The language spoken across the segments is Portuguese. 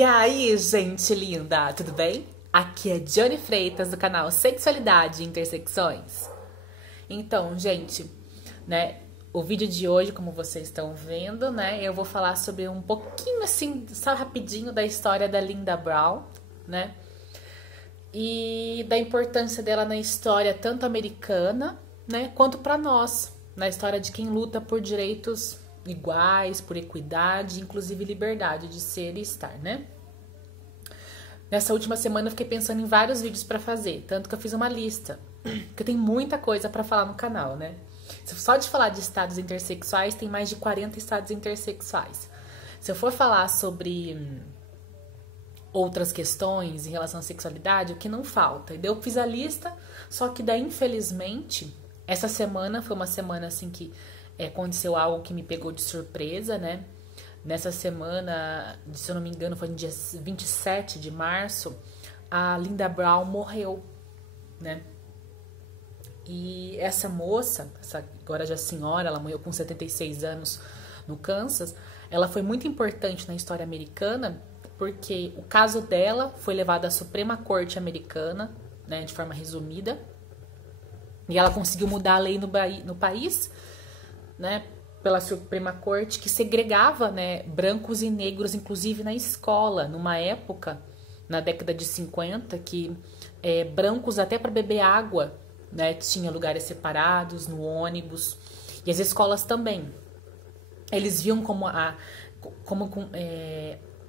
E aí, gente linda, tudo bem? Aqui é Johnny Freitas do canal Sexualidade e Intersecções. Então, gente, né, o vídeo de hoje, como vocês estão vendo, né, eu vou falar sobre um pouquinho assim, só rapidinho da história da Linda Brown, né? E da importância dela na história tanto americana, né, quanto para nós, na história de quem luta por direitos iguais, por equidade, inclusive liberdade de ser e estar, né? Nessa última semana eu fiquei pensando em vários vídeos para fazer, tanto que eu fiz uma lista, porque tem muita coisa para falar no canal, né? Só de falar de estados intersexuais, tem mais de 40 estados intersexuais. Se eu for falar sobre outras questões em relação à sexualidade, o que não falta? E eu fiz a lista, só que daí, infelizmente, essa semana foi uma semana assim que aconteceu algo que me pegou de surpresa, né? Nessa semana, se eu não me engano, foi no dia 27 de março, a Linda Brown morreu, né? E essa moça, agora já senhora, ela morreu com 76 anos no Kansas, ela foi muito importante na história americana, porque o caso dela foi levado à Suprema Corte americana, né, de forma resumida, e ela conseguiu mudar a lei no país, né, pela Suprema Corte, que segregava, né, brancos e negros, inclusive na escola, numa época, na década de 50, que brancos até para beber água, né, tinha lugares separados no ônibus, e as escolas também. Eles viam como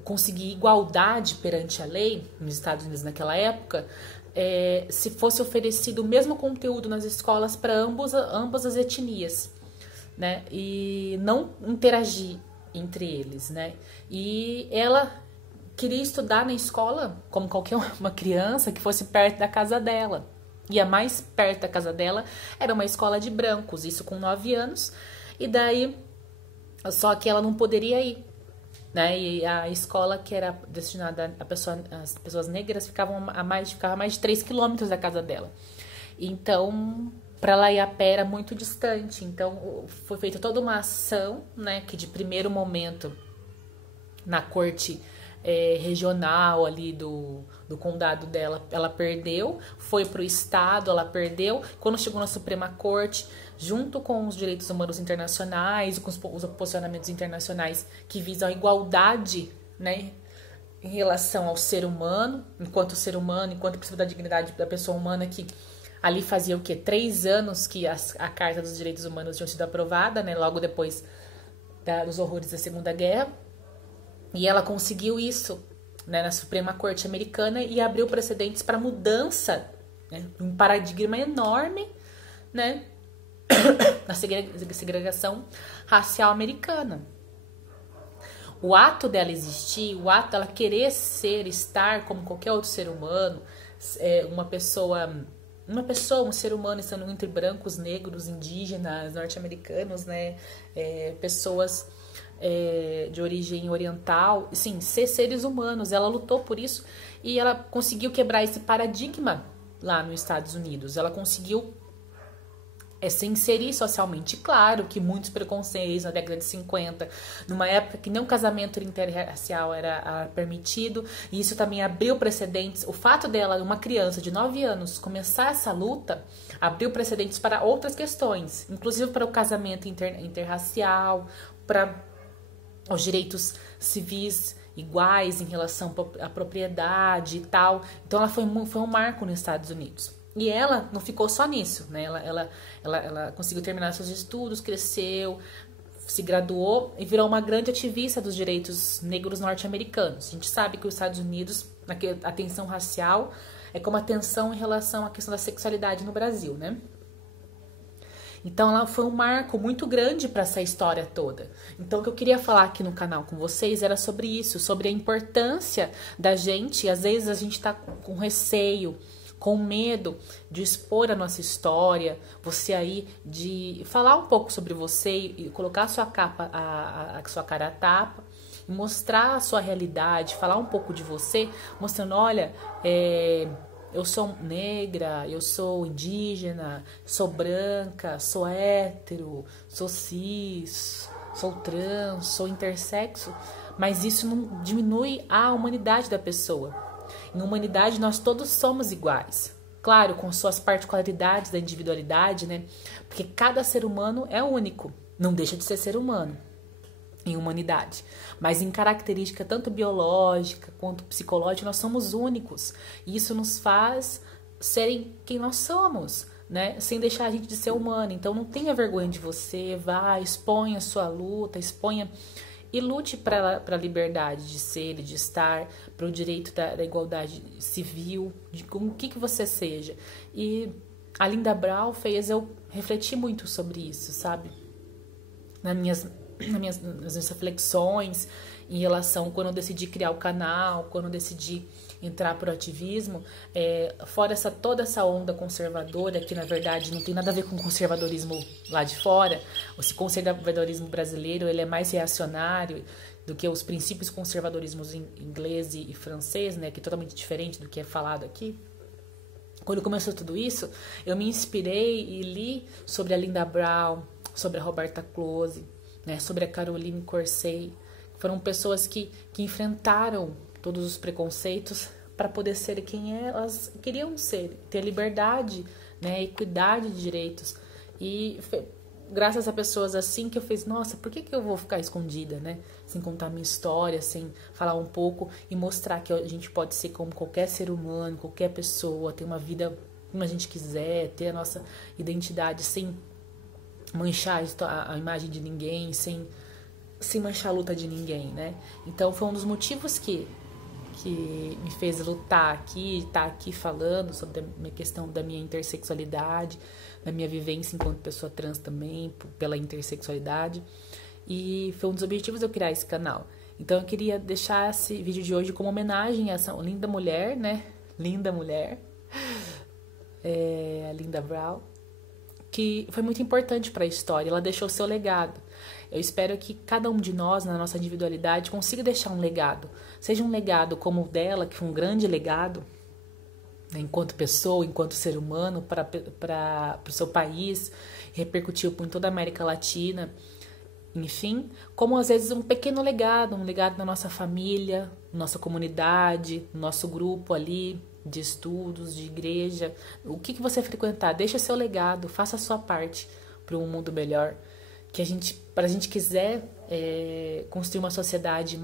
conseguir igualdade perante a lei nos Estados Unidos naquela época, se fosse oferecido o mesmo conteúdo nas escolas para ambas as etnias, né? E não interagir entre eles, né? E ela queria estudar na escola como qualquer uma criança que fosse perto da casa dela. E a mais perto da casa dela era uma escola de brancos, isso com 9 anos. E daí, só que ela não poderia ir, né? E a escola que era destinada às pessoas negras ficava mais de 3 quilômetros da casa dela. Então, para ela ir a pé era muito distante. Então, foi feita toda uma ação, né? Que de primeiro momento, na corte regional ali do condado dela, ela perdeu. Foi para o estado, ela perdeu. Quando chegou na Suprema Corte, junto com os direitos humanos internacionais e com os posicionamentos internacionais que visam a igualdade, né, em relação ao ser humano, enquanto princípio da dignidade da pessoa humana, que ali fazia o quê? 3 anos que a Carta dos Direitos Humanos tinha sido aprovada, né, logo depois dos horrores da Segunda Guerra. E ela conseguiu isso, né, na Suprema Corte americana e abriu precedentes para mudança, né, um paradigma enorme, né, na segregação racial americana. O ato dela existir, o ato dela querer estar como qualquer outro ser humano, um ser humano estando entre brancos, negros, indígenas, norte-americanos, né, pessoas de origem oriental, sim, ser seres humanos. Ela lutou por isso e ela conseguiu quebrar esse paradigma lá nos Estados Unidos. Ela conseguiu se inserir socialmente. Claro que muitos preconceitos na década de 50, numa época que nem um casamento interracial era permitido, e isso também abriu precedentes. O fato dela, uma criança de 9 anos, começar essa luta, abriu precedentes para outras questões, inclusive para o casamento interracial, para os direitos civis iguais em relação à propriedade e tal. Então ela foi um marco nos Estados Unidos. E ela não ficou só nisso, né? Ela conseguiu terminar seus estudos, cresceu, se graduou e virou uma grande ativista dos direitos negros norte-americanos. A gente sabe que os Estados Unidos, a tensão racial é como a tensão em relação à questão da sexualidade no Brasil, né? Então ela foi um marco muito grande para essa história toda. Então o que eu queria falar aqui no canal com vocês era sobre isso, sobre a importância da gente. Às vezes a gente tá com receio, com medo de expor a nossa história, você aí, de falar um pouco sobre você e colocar a sua sua cara a tapa, e mostrar a sua realidade, falar um pouco de você, mostrando, olha, eu sou negra, eu sou indígena, sou branca, sou hétero, sou cis, sou trans, sou intersexo, mas isso não diminui a humanidade da pessoa. Em humanidade, nós todos somos iguais. Claro, com suas particularidades da individualidade, né? Porque cada ser humano é único, não deixa de ser ser humano em humanidade. Mas em característica tanto biológica quanto psicológica, nós somos únicos. E isso nos faz serem quem nós somos, né? Sem deixar a gente de ser humano. Então não tenha vergonha de você, vá, exponha a sua luta, exponha e lute para a liberdade de ser e de estar, para o direito da igualdade civil, de com o que você seja. E a Linda Brau fez eu refletir muito sobre isso, sabe? Nas minhas reflexões em relação quando eu decidi criar o canal, quando eu decidi entrar pro ativismo, fora toda essa onda conservadora, que na verdade não tem nada a ver com o conservadorismo lá de fora. Esse conservadorismo brasileiro, ele é mais reacionário do que os princípios conservadorismos inglês e francês, né, que é totalmente diferente do que é falado aqui. Quando começou tudo isso, eu me inspirei e li sobre a Linda Brau, sobre a Roberta Close, né, sobre a Caroline Corsey. Foram pessoas que enfrentaram todos os preconceitos para poder ser quem elas queriam ser, ter liberdade, né, equidade de direitos. E graças a pessoas assim que eu fiz, nossa, por que eu vou ficar escondida, né? Sem contar minha história, sem falar um pouco e mostrar que a gente pode ser como qualquer ser humano, qualquer pessoa, ter uma vida como a gente quiser, ter a nossa identidade sem manchar a imagem de ninguém, sem manchar a luta de ninguém, né? Então foi um dos motivos que me fez lutar aqui, estar aqui falando sobre a minha questão da minha intersexualidade, da minha vivência enquanto pessoa trans também, pela intersexualidade. E foi um dos objetivos de eu criar esse canal. Então eu queria deixar esse vídeo de hoje como homenagem a essa linda mulher, né? Linda mulher, a Linda Brau, que foi muito importante para a história. Ela deixou seu legado. Eu espero que cada um de nós, na nossa individualidade, consiga deixar um legado. Seja um legado como o dela, que foi um grande legado, né, enquanto pessoa, enquanto ser humano, para o seu país, repercutiu em toda a América Latina. Enfim, como às vezes um pequeno legado, um legado na nossa família, nossa comunidade, nosso grupo ali de estudos, de igreja. O que você frequentar, deixa seu legado, faça a sua parte para um mundo melhor. Que para a gente quiser construir uma sociedade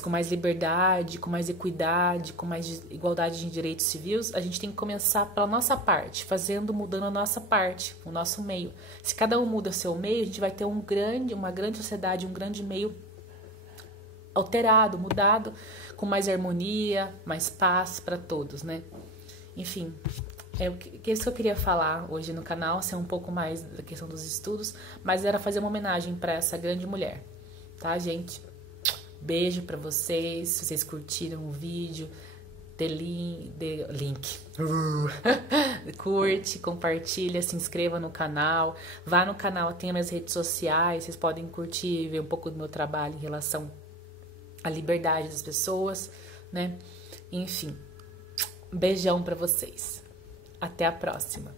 com mais liberdade, com mais equidade, com mais igualdade de direitos civis, a gente tem que começar pela nossa parte, mudando a nossa parte, o nosso meio. Se cada um muda o seu meio, a gente vai ter uma grande sociedade, um grande meio alterado, mudado, com mais harmonia, mais paz para todos, né? Enfim, isso que eu queria falar hoje no canal, ser um pouco mais da questão dos estudos, mas era fazer uma homenagem para essa grande mulher, tá, gente? Beijo para vocês, se vocês curtiram o vídeo, dê link, curte, compartilha, se inscreva no canal, vá no canal, tem as minhas redes sociais, vocês podem curtir, ver um pouco do meu trabalho em relação à liberdade das pessoas, né? Enfim, beijão para vocês. Até a próxima.